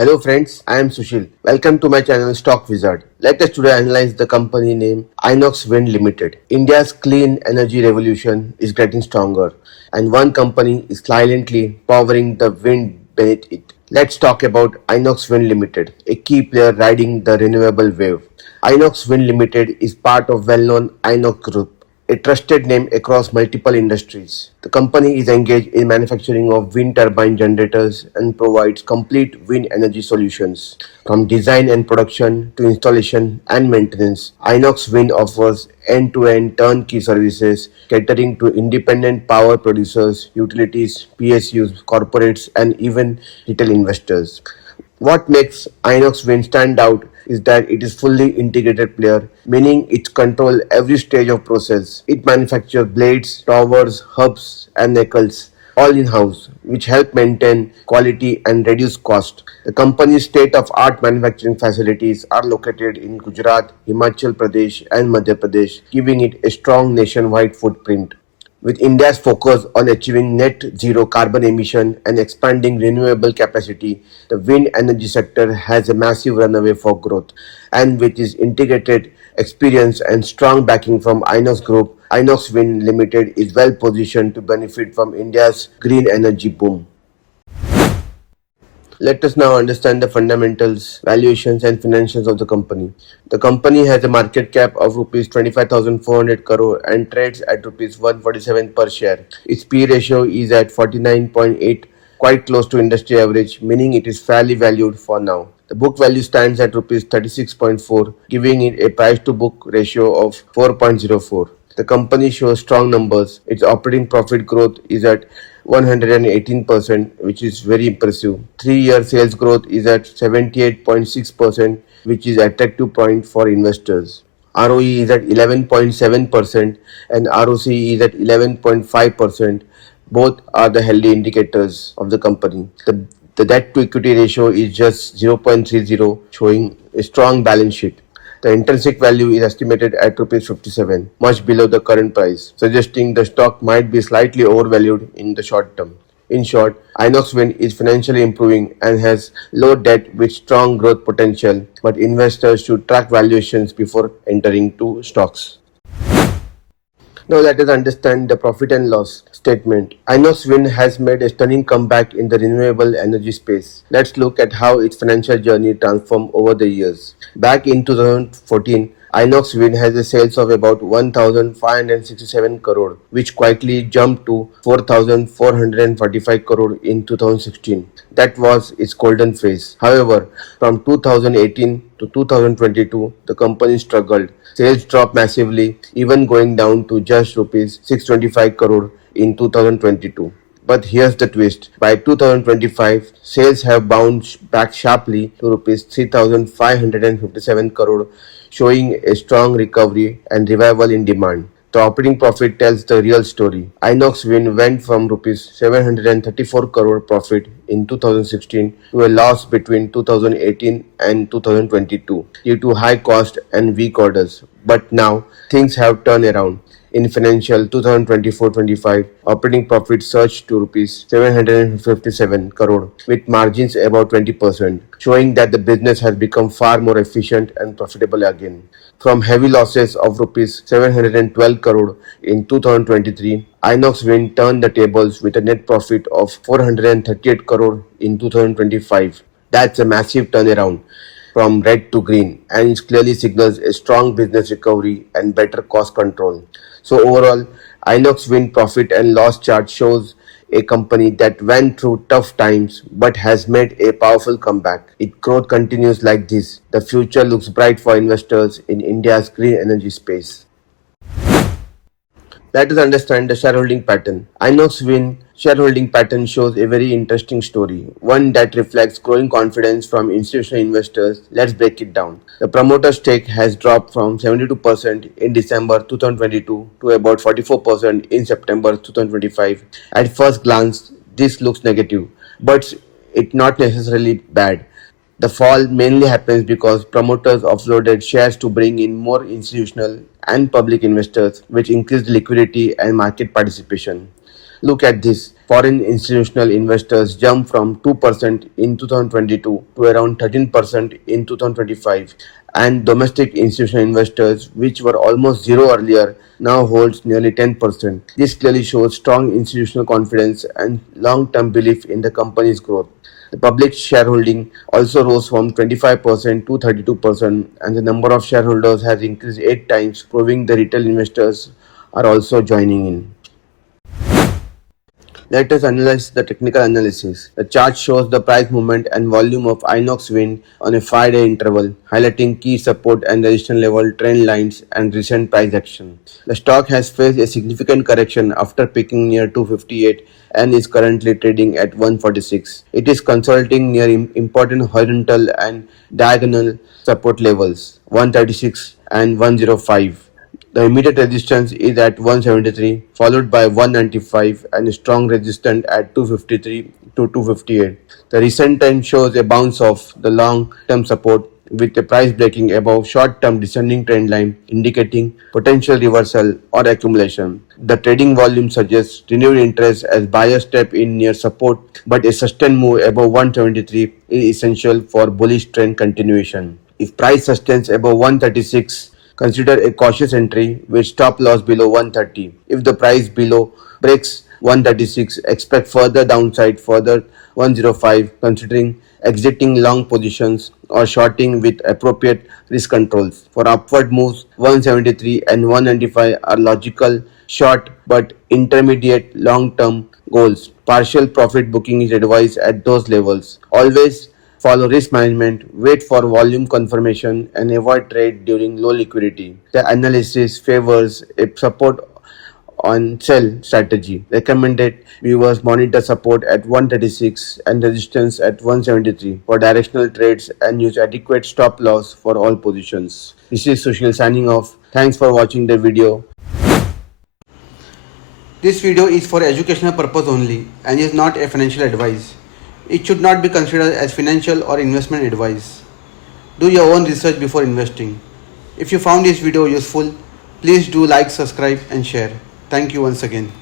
Hello friends, I am Sushil. Welcome to my channel Stock Wizard. Let us today analyze the company name INOX Wind Ltd. India's clean energy revolution is getting stronger and one company is silently powering the wind beneath it. Let's talk about INOX Wind Ltd, a key player riding the renewable wave. INOX Wind Ltd is part of well-known INOX Group, a trusted name across multiple industries. The company is engaged in manufacturing of wind turbine generators and provides complete wind energy solutions. From design and production to installation and maintenance, Inox Wind offers end-to-end turnkey services catering to independent power producers, utilities, PSUs, corporates, and even retail investors. What makes Inox Wind stand out is that it is fully integrated player, meaning it controls every stage of process. It manufactures blades, towers, hubs, and nacelles all in-house, which help maintain quality and reduce cost. The company's state-of-art manufacturing facilities are located in Gujarat, Himachal Pradesh, and Madhya Pradesh, giving it a strong nationwide footprint. With India's focus on achieving net zero carbon emission and expanding renewable capacity, the wind energy sector has a massive runway for growth. And with its integrated experience and strong backing from Inox Group, Inox Wind Limited is well positioned to benefit from India's green energy boom. Let us now understand the fundamentals, valuations, and financials of the company. The company has a market cap of rupees 25,400 crore and trades at rupees 147 per share. Its P ratio is at 49.8, quite close to industry average, meaning it is fairly valued for now. The book value stands at rupees 36.4, giving it a price to book ratio of 4.04. The company shows strong numbers. Its operating profit growth is at 118%, which is very impressive. 3-year sales growth is at 78.6%, which is attractive point for investors. ROE is at 11.7% and ROCE is at 11.5%. Both are the healthy indicators of the company. The debt to equity ratio is just 0.30, showing a strong balance sheet. The intrinsic value is estimated at Rs 57, much below the current price, suggesting the stock might be slightly overvalued in the short term. In short, Inox Wind is financially improving and has low debt with strong growth potential, but investors should track valuations before entering into stocks. Now let us understand the profit and loss statement. Inox Wind has made a stunning comeback in the renewable energy space. Let's look at how its financial journey transformed over the years. Back in 2014, Inox Wind has a sales of about 1,567 crore, which quietly jumped to 4,445 crore in 2016. That was its golden phase. However, from 2018 to 2022, the company struggled. Sales dropped massively, even going down to just rupees 625 crore in 2022. But here's the twist. By 2025, sales have bounced back sharply to rupees 3,557 crore, showing a strong recovery and revival in demand. The operating profit tells the real story. Inox Wind went from rupees 734 crore profit in 2016 to a loss between 2018 and 2022 due to high cost and weak orders. But now things have turned around. In financial 2024-25, operating profit surged to rupees 757 crore with margins above 20%, showing that the business has become far more efficient and profitable again. From heavy losses of rupees 712 crore in 2023, Inox Wind turned the tables with a net profit of 438 crore in 2025. That's a massive turnaround from red to green, and it clearly signals a strong business recovery and better cost control. So overall, Inox Wind profit and loss chart shows a company that went through tough times but has made a powerful comeback. If growth continues like this, the future looks bright for investors in India's green energy space. Let us understand the shareholding pattern. Inox Wind shareholding pattern shows a very interesting story, one that reflects growing confidence from institutional investors. Let's break it down. The promoter stake has dropped from 72% in December 2022 to about 44% in September 2025. At first glance, this looks negative, but it's not necessarily bad. The fall mainly happens because promoters offloaded shares to bring in more institutional and public investors, which increased liquidity and market participation. Look at this. Foreign institutional investors jumped from 2% in 2022 to around 13% in 2025, and domestic institutional investors, which were almost zero earlier, now holds nearly 10%. This clearly shows strong institutional confidence and long-term belief in the company's growth. The public shareholding also rose from 25% to 32%, and the number of shareholders has increased 8 times, proving the retail investors are also joining in. Let us analyze the technical analysis. The chart shows the price movement and volume of INOX Wind on a 5-day interval, highlighting key support and resistance level trend lines and recent price action. The stock has faced a significant correction after peaking near 258 and is currently trading at 146. It is consolidating near important horizontal and diagonal support levels 136 and 105. The immediate resistance is at 173, followed by 195 and a strong resistance at 253 to 258. The recent trend shows a bounce off the long-term support with the price breaking above short-term descending trend line, indicating potential reversal or accumulation. The trading volume suggests renewed interest as buyers step in near support, but a sustained move above 173 is essential for bullish trend continuation. If price sustains above 136, consider a cautious entry with stop loss below 130. If the price below breaks 136, expect further downside further 105, considering exiting long positions or shorting with appropriate risk controls. For upward moves, 173 and 195 are logical short but intermediate long-term goals. Partial profit booking is advised at those levels. Always follow risk management, wait for volume confirmation, and avoid trade during low liquidity. The analysis favors a support on sell strategy. Recommended viewers monitor support at 136 and resistance at 173 for directional trades and use adequate stop loss for all positions. This is Sushil signing off. Thanks for watching the video. This video is for educational purpose only and is not a financial advice. It should not be considered as financial or investment advice. Do your own research before investing. If you found this video useful, please do like, subscribe and share. Thank you once again.